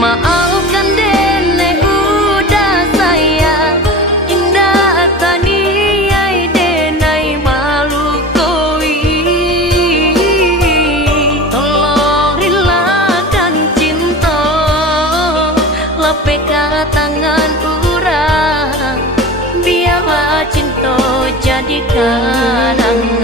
Maafkan dene udah saya indah tani ai denai malu koi. Tolong relakan cinta lepeka tangan urang, biarlah cinta jadi kenangan.